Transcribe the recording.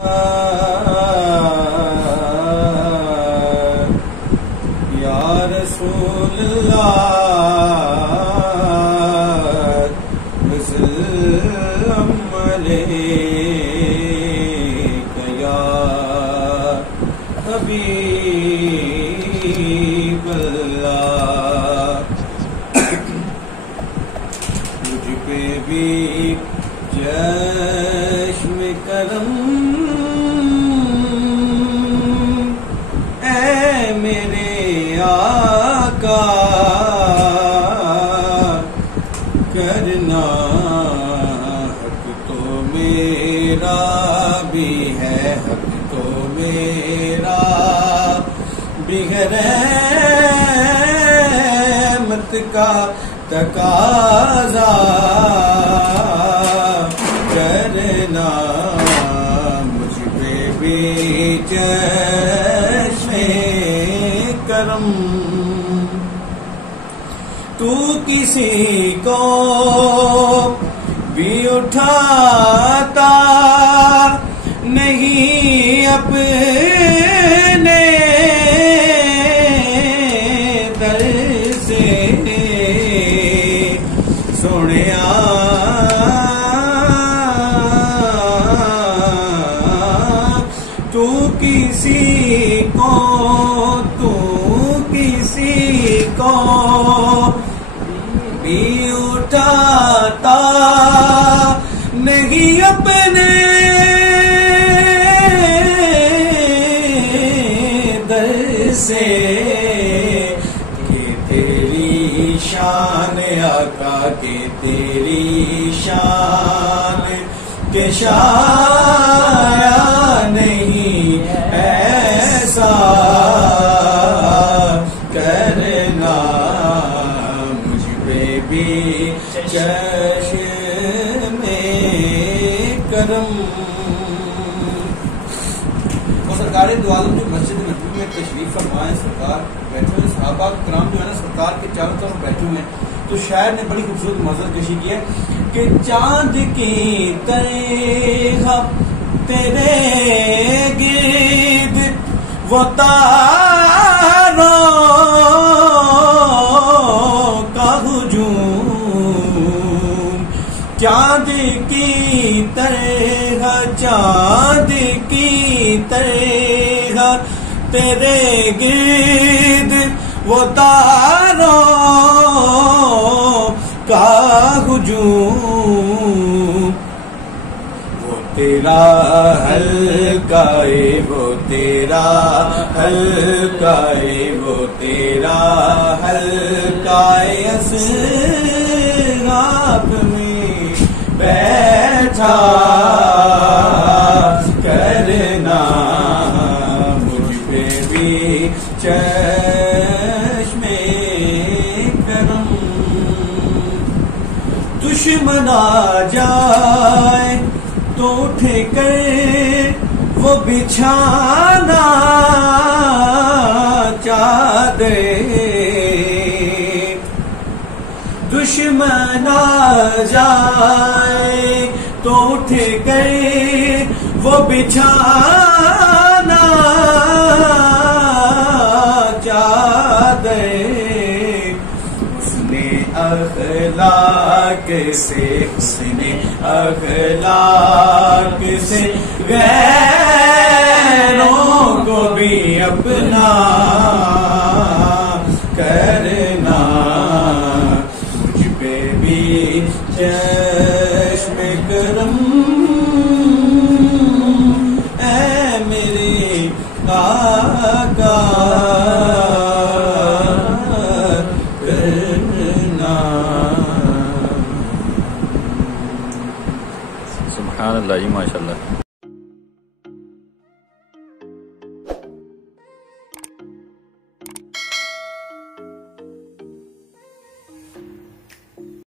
या रसूल अल्लाह वसल्लम अलैका या हबीब अल्लाह। मुझ पे भी चश्म करम मेरे आका करना, हक तो मेरा भी है, हक तो मेरा भी है, रहमत का तकाज़ा करना। मुझ पे भी करम, तू किसी को भी उठाता नहीं अपने दर से, सोनिया तू किसी को भी उठाता नहीं अपने दर से, कि तेरी शान आका, के तेरी शान के शाया नहीं ऐसा करना। मुझ पे भी चश्मे करम। और सरकार दो आलम जो मस्जिद नबवी में तशरीफ फरमाए, सरकार बैठे हुए सहाबा किराम जो है ना सरकार के चारों तरफ बैठे हुए हैं, तो शायर ने बड़ी खूबसूरत मंजर कशी की है कि चांद की तरह तेरे गिर्द वो तारों का हुजूम, चांद की तरह, चांद की तरह तेरे गिर्द वो तारों का हुजूम, वो तेरा हल्काए, वो तेरा हल्काए, वो तेरा हल्काए असराब में बैठा करना। मुझ पे भी चश्मे करम, दुश्मन आ जाए तो उठ कर वो बिछाना चादर, दुश्मन आ जाए तो उठ कर वो बिछाना चादर। उसने अखलाक से, उसने अखलाक से गैरों को भी अपना करना। मुझ पे भी चश्मे करम